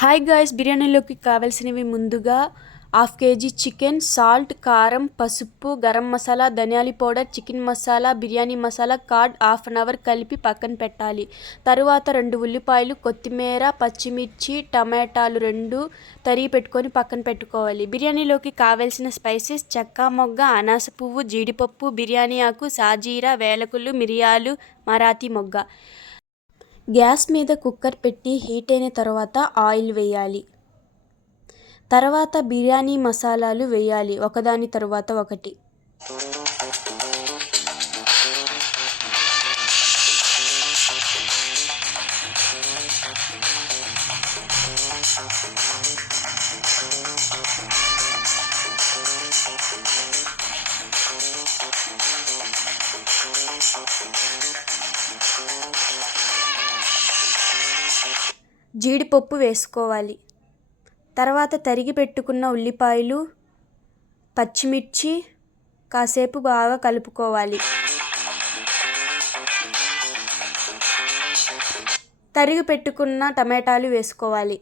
Hi guys, బిర్యానీలోకి కావాల్సినవి ముందుగా హాఫ్ కేజీ చికెన్, సాల్ట్, కారం, పసుపు, గరం మసాలా, ధనియాల powder, chicken masala, biryani masala, curd half an hour కలిపి పక్కన పెట్టాలి. తరువాత 2 ఉల్లిపాయలు, కొత్తిమీర, పచ్చిమిర్చి, టమాటాలు 2 తరిగి పెట్టుకొని పక్కన పెట్టుకోవాలి. బిర్యానీలోకి కావాల్సిన స్పైసెస్ చెక్క మొగ్గ, అనాస పువ్వు, జీడిపప్పు, బిర్యానీ ఆకు, సాజీరా, వేలకులు, మిరియాలు, మరాఠీ మొగ్గ. గ్యాస్ మీద కుక్కర్ పెట్టి హీట్ అయిన తర్వాత ఆయిల్ వేయాలి. తర్వాత బిర్యానీ మసాలాలు వేయాలి ఒకదాని తర్వాత ఒకటి. జీడిపప్పు వేసుకోవాలి. తర్వాత తరిగి పెట్టుకున్న ఉల్లిపాయలు, పచ్చిమిర్చి కాసేపు బాగా కలుపుకోవాలి. తరిగి పెట్టుకున్న టమాటాలు వేసుకోవాలి.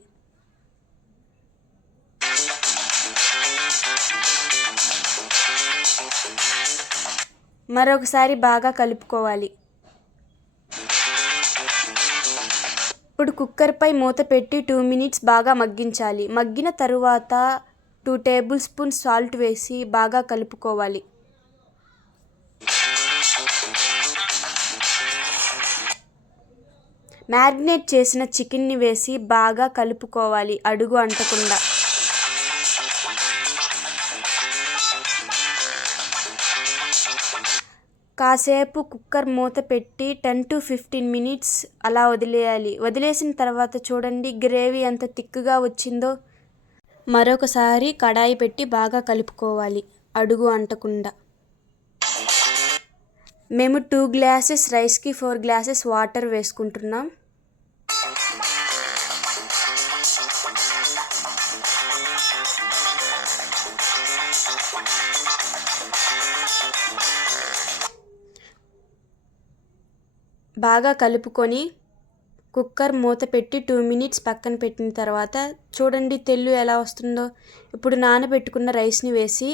మరొకసారి బాగా కలుపుకోవాలి. ఇప్పుడు కుక్కర్పై మూత పెట్టి 2 మినిట్స్ బాగా మగ్గించాలి. మగ్గిన తరువాత 2 టేబుల్ స్పూన్స్ సాల్ట్ వేసి బాగా కలుపుకోవాలి. మ్యారినేట్ చేసిన చికెన్ని వేసి బాగా కలుపుకోవాలి అడుగు అంటకుండా. కాసేపు కుక్కర్ మూత పెట్టి 10 to 15 మినిట్స్ అలా వదిలేయాలి. వదిలేసిన తర్వాత చూడండి గ్రేవీ ఎంత థిక్గా వచ్చిందో. మరొకసారి కడాయి పెట్టి బాగా కలుపుకోవాలి అడుగు అంటకుండా. మేము 2 గ్లాసెస్ రైస్కి 4 గ్లాసెస్ వాటర్ వేసుకుంటున్నాం. బాగా కలుపుకొని కుక్కర్ మూత పెట్టి 2 మినిట్స్ పక్కన పెట్టిన తర్వాత చూడండి తెల్లు ఎలా వస్తుందో. ఇప్పుడు నానబెట్టుకున్న రైస్ని వేసి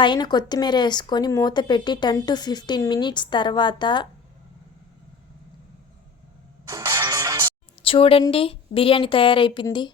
పైన కొత్తిమీర వేసుకొని మూత పెట్టి 10 to 15 మినిట్స్ తర్వాత చూడండి బిర్యానీ తయారైపోయింది.